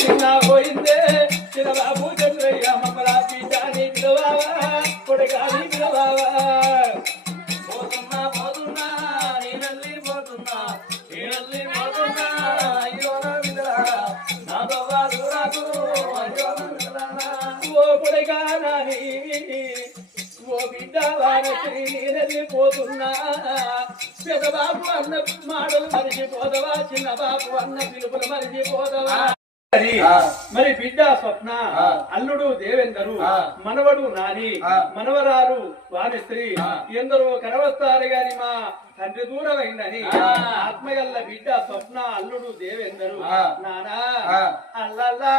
చిన్న పోయిందే చిన్నబాబు చంద్రయ్య మమ్మల బిడ్డని పిలవావా కొడగాని పిలవావా పోతున్నా పోతున్నా నేనల్లి పోతున్నా నేనల్లి పోతున్నా అయ్యో నా బిడ్డలారా నాతో వారు రాకు అయ్యో నా బిడ్డలారా ఓ కొడగాని ఓ బిడ్డ వారసి నేనల్లి పోతున్నా పెదబాబు అన్న మాటలు మరిచిపోదవా చిన్న బాబు అన్న పిలుపులు మరిచిపోదవా మరి బిడ్డ స్వప్న అల్లుడు దేవేందరు మనవడు నాని మనవరాలు వాణిశ్రీ ఎందరో కరవస్తారు గాని మా తండ్రి దూరమైందని ఆత్మగల్ల బిడ్డ స్వప్న అల్లుడు దేవేందరు నానా అల్లల్లా